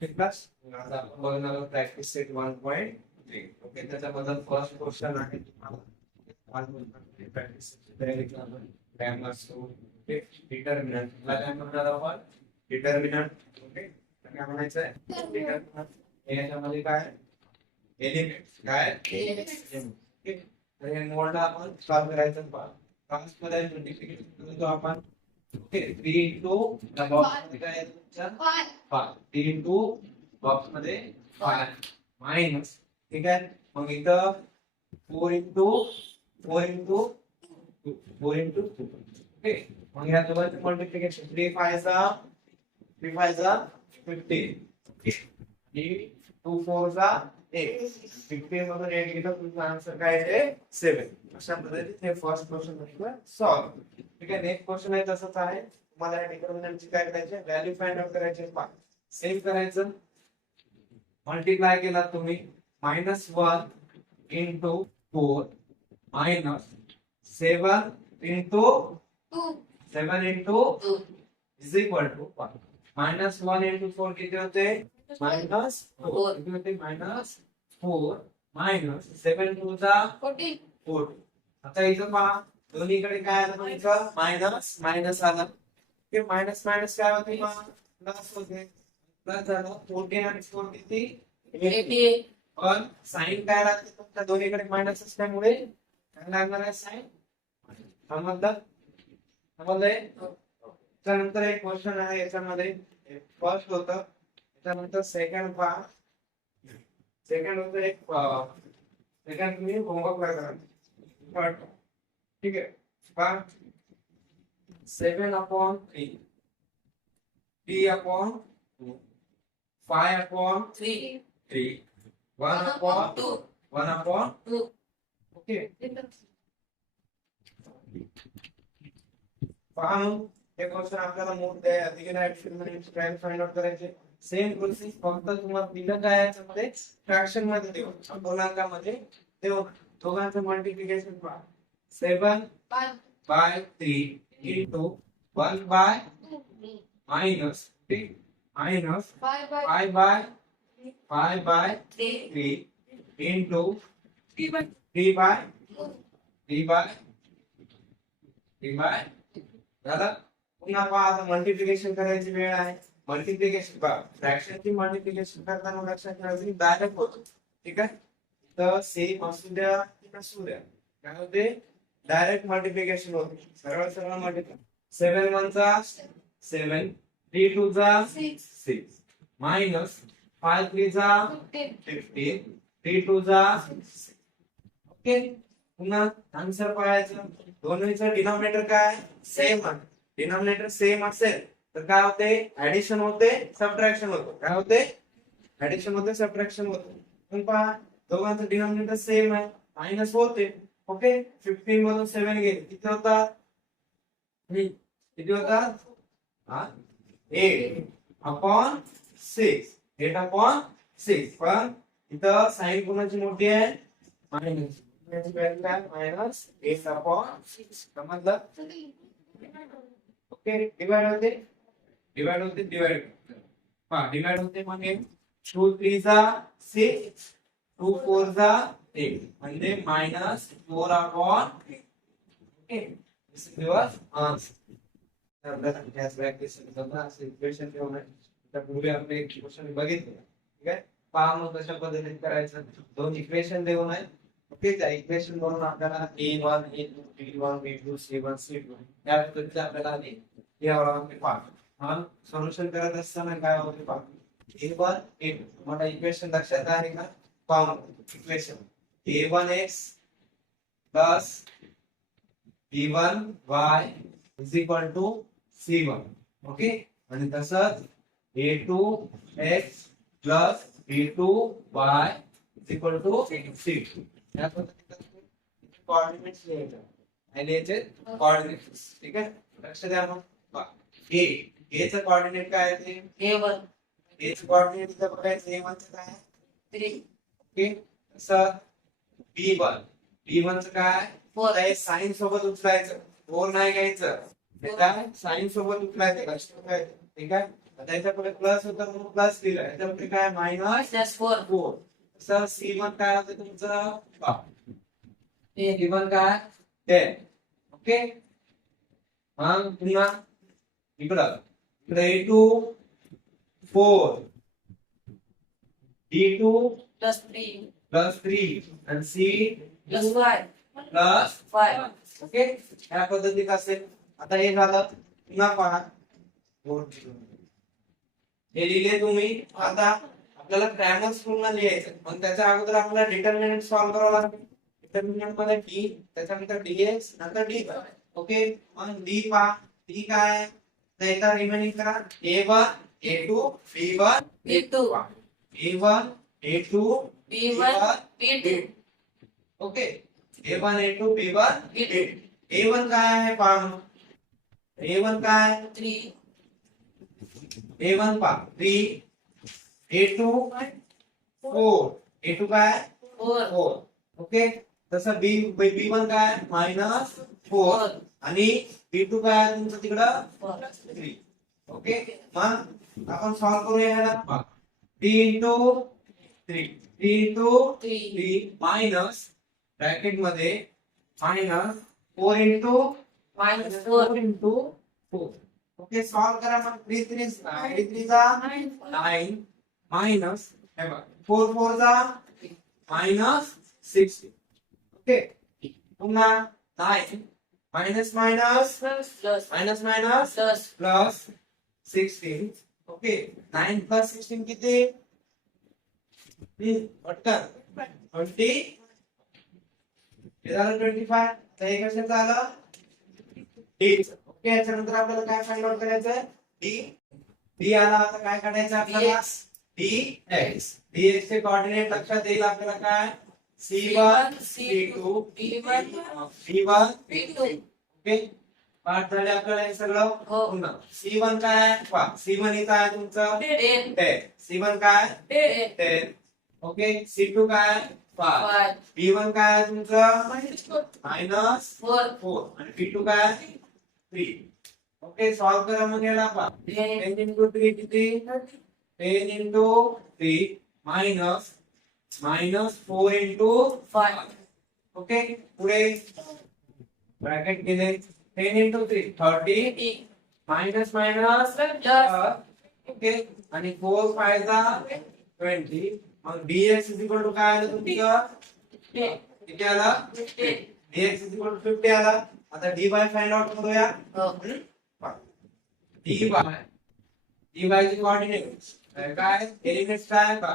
Plus आता आपण बघणार आहोत प्रॅक्टिस सेट 1.3. ओके, त्याच्याबद्दल फर्स्ट क्वेश्चन आहे तुम्हाला आज प्रॅक्टिस तयारी करणार ग्रामर टू डिटर्मिनंट. काय म्हणणार आपण डिटर्मिनंट. ओके, काय म्हणायचं आहे डिटर्मिनंट. याच्यामध्ये काय एलिमेंट काय ओके, तर हे मोडला आपण सॉल्व करायचं. क्लास मध्ये मल्टिप्लिकेशन करतो आपण. ओके, 3 इंटू बॉक्स मध्ये काय आहे तुमच्या 5. 3 इंटू बॉक्स मध्ये 5 मायनस. ठीक आहे, मग इथं 4 इंटू 4 इंटू 4 इंटू 2. ओके, मग या दोघांचं मल्टिप्लिकेशन 3 5 चा 15. ओके, आणि 2 4 चा 8. 15 मधून 8 घेतलं तुमचं आन्सर काय आहे 7. अशा पद्धतीने हे फर्स्ट क्वेश्चन म्हटलं सॉल्व. ठीक आहे, नेक्स्ट क्वेश्चन आहे तसंच आहे. तुम्हाला या डिटर्मिनंटची काय करायची व्हॅल्यू फाइंड आउट करायची आहे. सेम करायचं. मल्टिप्लाय केला तुम्ही -1 into 4 minus 7 into 7 into is equal to 1. -1 into 4 किती होते -4. किती होते -4 मायनस 7 टू चा 14. आता इथं पहा दोन्हीकडे काय आलं तुमचं मायनस मायनस आलं. ते मायनस मायनस काय होते प्लस होते. प्लस झालं 14 आणि 4 किती 80. पण साइन काय लागते तुमच्या दोन्हीकडे मायनस असल्यामुळे काय लागणार आहे साइन. समजलं त्यानंतर एक क्वेश्चन आहे याच्यामध्ये. फर्स्ट होतं त्यानंतर सेकंड पहा. सेकंड होतं एक सेकंड तुम्ही होमवर्क करा. ठीक आहे पहा 7/3 3/2 5/3 1/2 ओके. पहा हे क्वेश्चन आपल्याला मोठ आहे अधिक ऍडिशन फाइंड आउट करायचे. सेम प्रोसेस फक्त तुम्हाला दिलं काय याच्यामध्ये फ्रॅक्शन मध्ये देऊ पूर्णांकामध्ये देऊ. दोघांचं मल्टिप्लिकेशन पहा 7/3 into 1/3 minus 5/3 into 3/3 झालं. पुन्हा पहा आता मल्टिप्लिकेशन करायची वेळ आहे. मल्टिप्लिकेशन पहा फ्रॅक्शनची मल्टिप्लिकेशन करताना लक्षात ठेवायचं डायरेक्ट होतो. ठीक आहे, तर सेम असू द्या नसू द्या काय होते डायरेक्ट मल्टिप्लिकेशन होते. सरळ सरळ मल्टिप्लिकेशन 7 1 चा 7 3 2 चा 6 मायनस 5 3 चा 15 3 2 चा 6. ओके, पुन्हा आन्सर पाहायचं. दोन्हीचं डिनॉमिनेटर काय सेम आहे. डिनॉमिनेटर सेम असेल तर काय होते ऍडिशन होते सबट्रॅक्शन होतं. काय होते ऍडिशन होते सबट्रॅक्शन होते. पण पहा दोघांचं डिनॉमिनेटर सेम आहे मायनस होते. ओके, 15 मधून 7 गेले किती होता 8/6. पण इथं साइन कोणाची मोठी आहे मायनस. -8/6 समजलं. ओके, डिवाइड होते डिवाइड होते म्हणजे 2 3 चा 6 2 4 चा 8 म्हणजे -4/8. Okay, this is your answer. आपल्याला गॅस प्रॅक्टिस करताना असं इक्वेशन ठेवून त्यापूर्वी आपण एक क्वेश्चन बघितलं. ठीक आहे, पहा मग कशा पद्धतीने करायचं. दोन इक्वेशन देऊन आहे. ओके, त्या इक्वेशन वरून आपल्याला a1 a2 b1 b2 c1 c2 या पद्धतीने आपल्याला आधी यावर पहा सोल्युशन करत असताना काय होते पहा a1 a2 मला इक्वेशन लक्षात आहे का. पहा equation a1x plus b1y is equal to c1. Okay, आणि तसंच a2x plus b2y is equal to c2. या पद्धतीने कोऑर्डिनेट्स लिहायचे आणि याचे कोऑर्डिनेट्स. ठीक आहे, लक्ष द्या. मग a चा कोऑर्डिनेट काय आहे ते a1. a चा कोऑर्डिनेट इथं बघायचं a1 चं काय 3. ओके, तसं b1 चं काय 4 आहे. साइन सोबत उचलायचं 4 नाही घ्यायचं. काय साइन सोबत उचलायचं लक्षात ठेवायचं. ठीक आहे, आता याच्यापुढे प्लस होता म्हणून प्लस लिहिलं, याच्यापुढे काय मायनस +4 4. सर C1 काय होतं तुमचं C1 काय 10. ओके मग पुन्हा इकडं A2 4 B2 +3 +3 आणि C +5 +5. ओके या पद्धतीत असेल. आता हे झालं पुन्हा पहा हे लिहिले तुम्ही. आता आपल्याला ग्रॅमर्स पूर्ण लिहायचं पण त्याच्या अगोदर आपल्याला डिटर्मिनंट सॉल्व्ह करावं लागेल. डिटर्मिनंट मध्ये डी त्याच्यानंतर डीएक्स नंतर डी. ओके मग डी पहा डी काय त्याचा रिमेनिंग करा A1 A2 B1 B2 A1 A2 B1 B2 okay A1 A2 B1 B2. A1 काय आहे पहा A1 काय 3 A1 पहा 3 A2 4 A2 काय 4 4. ओके तसं B1 काय -4 आणि B2 काय तुमचं तिकडं 3. ओके मग आपण सॉल्व करूया ह्याला 3 into 3 3 into 3 मायनस ब्रॅकेट मध्ये minus 4 into -4 into 4. Okay solve करा मग 3 3 चा 9 मायनस 4 4 चा -16. ओके पुन्हा 9 minus minus minus minus plus 16. Okay 9 plus 16 किती पटकन 20 हे झालं 25. तर हे कसं झालं डी. ओके याच्यानंतर आपल्याला काय फाइंड आउट करायचं डी. डी आला आता काय काढायचं आपल्याला dx. dx चे कोऑर्डिनेट लक्षात येईल आपल्याला काय C1 C2 B1 B1 B2 okay पाठ झाले आपल्याला हे सगळं हो. पुन्हा C1 काय पहा C1 इथं आहे तुमचं 10 10. C1 काय 10. ओके C2 काय 5. B1 काय आहे तुमचं -4 आणि B2 काय 3. ओके सॉल्व करा मग याला पहा 10 into 3 किती 10 into 3 minus 4 into 5. ओके पुढे ब्रॅकेट केले 10 into 3 30 मायनस मायनस ओके आणि 4 5 चा 20. मग dx काय आलं तुमचं किती आला 50. dx 50 आला. आता dy फाइंड आउट करूया dy dy चे कोऑर्डिनेट्स काय एलिमेंट्स काय का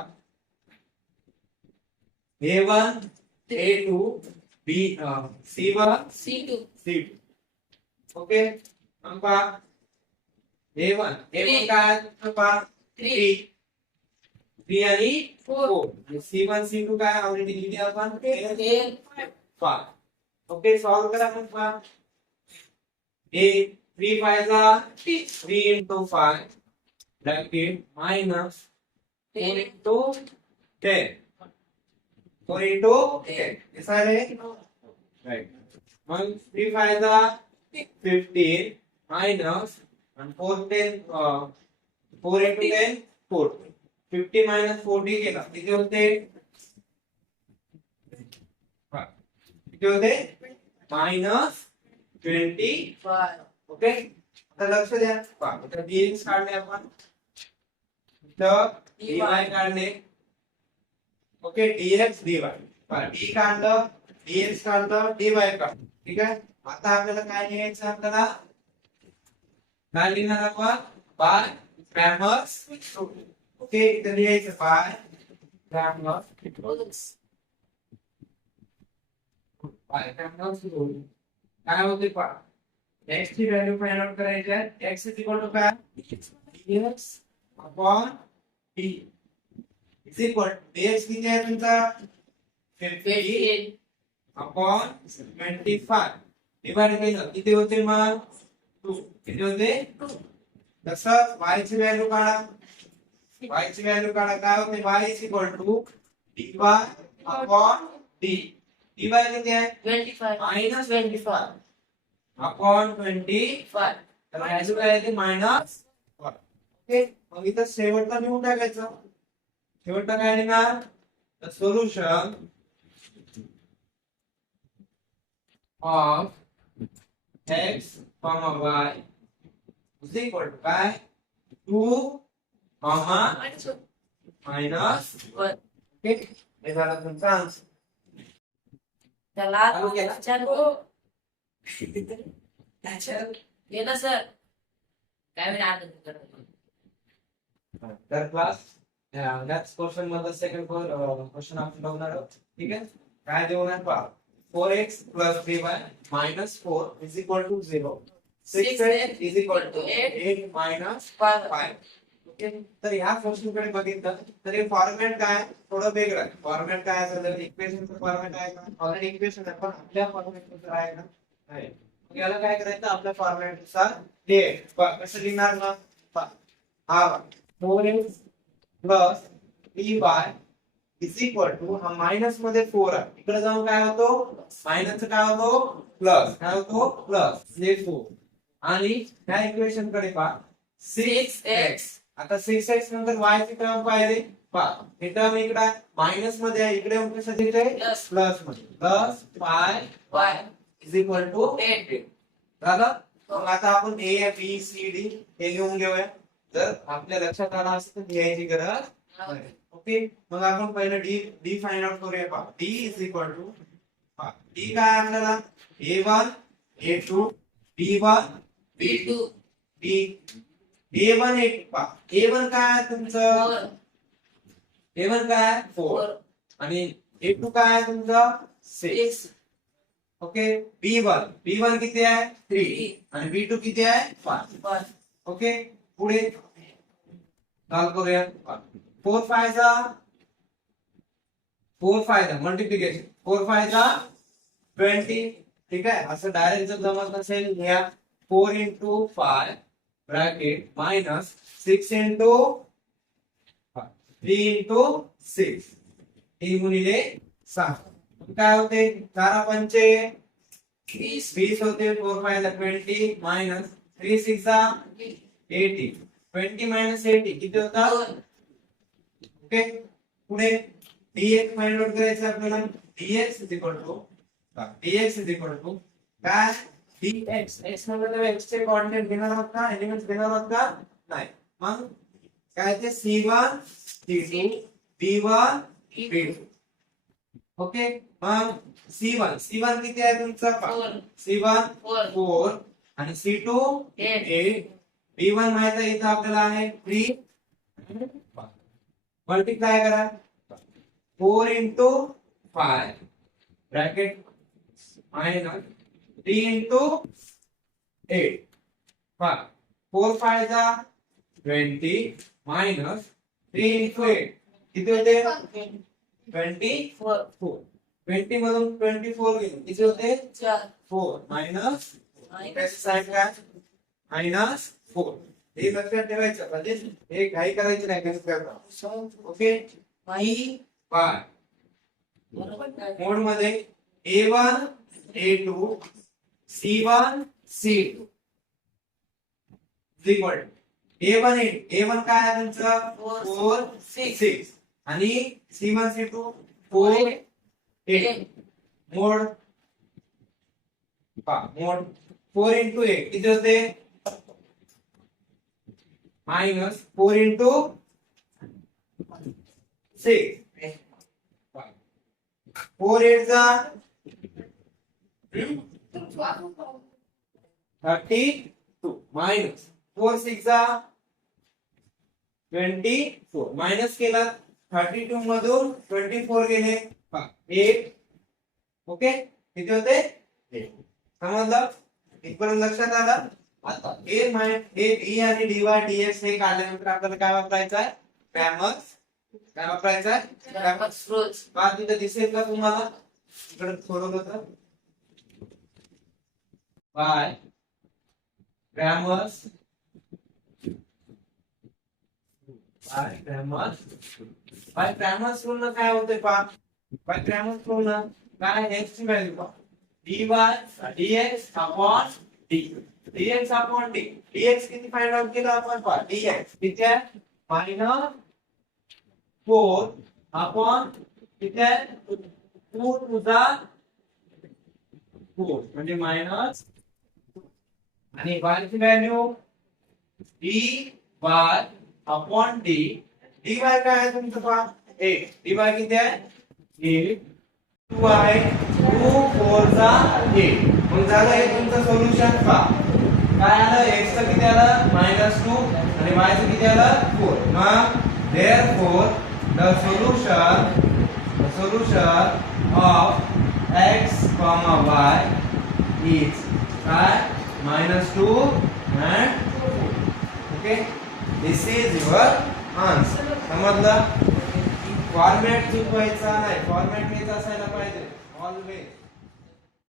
A1 A2 B C1 C2 C2. Okay मग पहा A1 काय पहा 3 आणि 4 आणि C1 C2 काय ऑलरेडी लिहिली आपण 10 5. ओके सॉल्व करा मग पहा A 3 5 चा 3 into 5 bracket minus 4 into 10. 4 into 10. Yes, right. 3 5 चा 15 minus and 4 10 4 into 10 4. 50 minus 40 केला किती होते किती होते -25. ओके आता लक्ष द्या आता dx काढले आपण तर dy काढले. ओके dx dy d काढलं dx काढलं dy काढलं. ठीक आहे आता आपल्याला काय लिहायचं आपल्याला काय लिहिणार आपण बाय ग्रॅमर्स. ओके इथे लिहायचं बाय ग्रॅमर्स काय होते पहा x ची व्हॅल्यू फाइंड आउट करायची आहे. x इज इक्वल टू काय dx upon d is equal dx किती आहे तुमचा 50 अपॉन 25 डिवाइड केलं किती होते मग 2. किती होते 2. तसंच y ची व्हॅल्यू काढा. y ची व्हॅल्यू काढा काय होते y is equal to dy upon d. dy किती आहे 25 -25 अपॉन 25 तर व्हॅल्यू काय येते -1. ओके मग इथं शेवटचा लिहून टाकायचं. शेवटचा काय लिहिणार solution of x comma y is equal to काय 2 कॉमा मायनस वन. ओके हे झाला तुमचा आन्सर. त्याला चालू केला? चालू. गेलं सर काय वेळ आलं तर क्लास नेक्स्ट क्वेश्चन मधला सेकंड क्वेश्चन आपण बघणार आहोत. ठीक आहे काय देऊन आहे पहा 4x plus 3y minus 4 is equal to 0. 6x is equal to 8 minus 5. Okay तर ह्या क्वेश्चन कडे बघितलं तर हे फॉर्मॅट काय थोडं वेगळं आहे. फॉर्मॅट काय असेल तर इक्वेशनचं फॉर्मॅट आहे का ऑलरेडी इक्वेशन आहे पण आपल्या फॉर्मॅट नुसार आहे ना आहे. मग याला काय करायचं आपल्या फॉर्मॅट नुसार ते कसं लिहिणार ना हा 4x plus 3y is equal to हा मायनस मध्ये 4 आहे इकडे जाऊन काय होतो मायनस काय होतो प्लस काय होतो प्लस म्हणजे 4 आणि ह्या इक्वेशन कडे पहा 6x आता 6x नंतर y ची टर्म पाहिजे पहा ही टर्म इकडे मायनस मध्ये आहे इकडे येऊन कसं दिलंय प्लस प्लस मध्ये plus 5y is equal to 8. झालं. मग आता आपण a b c d हे लिहून घेऊया. जर आपल्या लक्षात आलं असेल तर लिहायची गरज नाही. ओके मग आपण पहिलं डी फाइंड आउट करूया पहा D is equal to D काय आपल्याला a1 a2 b1 B2 b a1 a1 काय आहे तुमचं 4 a1 काय आहे 4 आणि a2 काय आहे तुमचं 6 6 ओके b1 किती आहे 3 आणि b2 किती आहे 5 1 ओके पुढे सॉल्व करूया 4 5 जा मल्टिप्लिकेशन 4 5 जा 20 ठीक आहे असं डायरेक्ट जर जमत नसेल घ्या 4 into 5 bracket minus 6 into 3 into 6 3 गुणिले 6 काय होते 4 पंचे 20 होते 4 5 जा 20 मायनस 3 6 जा 80 20 मायनस 80 किती होता ओके पुढे dx फाइंड आउट करायचं आपल्याला dx इज इक्वल टू काय dx x म्हणजे x चे कोऑर्डिनेट घेणार आहोत का एलिमेंट्स घेणार आहोत का नाही मग काय ते c1 c2 b1 b2 okay मग c1 किती आहे तुमचा c1 4 आणि c2 8 b1 माहित आहे इथं आपल्याला आहे 3 मल्टिप्लाय करा 4 into 5 ब्रॅकेट मायनस 3 into 8 4 5 जा 20 मायनस 3 into 8 किती होते 24 20 मधून 24 गेले किती होते 4 मायनस त्याची साईड काय मायनस 4 हे लक्षात ठेवायचं म्हणजे हे घाई करायची नाही गणित करता ओके माई बाय मोड मध्ये a1 a2 c1 c2 equal a1 काय आहे तुमचं 4 6 आणि c1 c2 4 8 मोड 4 into 8 किती होते मायनस 4 into 6 4 8 जा 32 मायनस 4 6 जा 24 मायनस केला 32 मधून 24 गेले 8 ओके किती होते 8 समजलं इथपर्यंत लक्षात आलं. आता a d आणि dy dx हे काढल्यानंतर आपल्याला काय वापरायचं आहे काय वापरायचं आहे ग्रामर्स रूल्स बाकी तिथे दिसेल का तुम्हाला इकडे सोडवलं तर बाय ग्रामर्स रूल काय होते पहा बाय ग्रामर्स रूल काय x ची व्हॅल्यू पहा dy dx upon d dx upon D. dx किती फाइंड आउट केलं आपण पहा. dx किती आहे -4 अपॉन किती आहे 2 टू द 4 म्हणजे मायनस आणि y ची value dy upon d. dy काय आहे तुमचं पहा 8. dy किती आहे 8 2y 2 4 चा 8. मग झालं हे तुमचं सोल्युशन पहा. काय आलं x चं किती आलं -2 आणि y चं किती आलं 4. मग therefore the solution of x comma y is काय -2 and 4. okay this is your answer. समजलं. फॉर्मॅट चुकवायचा नाही. फॉर्मॅट हेच असायला पाहिजे ऑलवेज.